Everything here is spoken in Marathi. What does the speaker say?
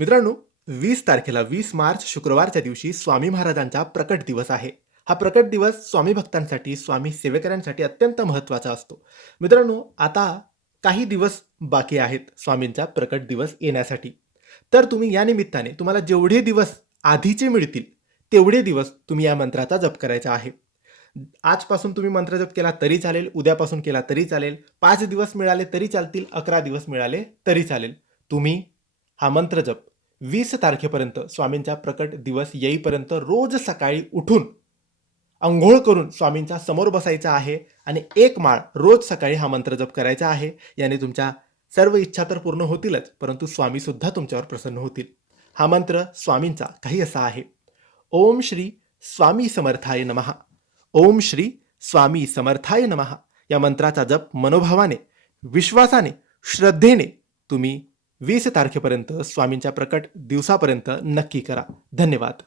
मित्रांनो, 20 तारखेला 20 मार्च शुक्रवारच्या दिवशी स्वामी महाराजांचा प्रकट दिवस आहे. हा प्रकट दिवस स्वामी भक्तांसाठी, स्वामी सेवेकऱ्यांसाठी अत्यंत महत्त्वाचा असतो. मित्रांनो, आता काही दिवस बाकी आहेत स्वामींचा प्रकट दिवस येण्यासाठी. तर तुम्ही या निमित्ताने तुम्हाला जेवढे दिवस आधीचे मिळतील, तेवढे दिवस तुम्ही या मंत्राचा जप करायचा आहे. आजपासून तुम्ही मंत्र जप केला तरी चालेल, उद्यापासून केला तरी चालेल, 5 दिवस मिळाले तरी चालतील, 11 दिवस मिळाले तरी चालेल. तुम्ही हा मंत्र जप 20 तारखेपर्यंत स्वामींचा प्रकट दिवस येईपर्यंत रोज सकाळी उठून अंघोळ करून स्वामींच्या समोर बसायचं आहे आणि एक माळ रोज सकाळी हा मंत्र जप करायचा आहे. याने तुमच्या सर्व इच्छा तर पूर्ण होतीलच, परंतु स्वामी सुद्धा तुमच्यावर प्रसन्न होतील. हा मंत्र स्वामींचा काही असा आहे: ओम श्री स्वामी समर्थाय नमः. ओम श्री स्वामी समर्थाय नमः. या मंत्राचा जप मनोभावाने, विश्वासाने, श्रद्धेने तुम्ही 20 तारखेपर्यंत स्वामींच्या प्रकट दिवसापर्यंत नक्की करा. धन्यवाद.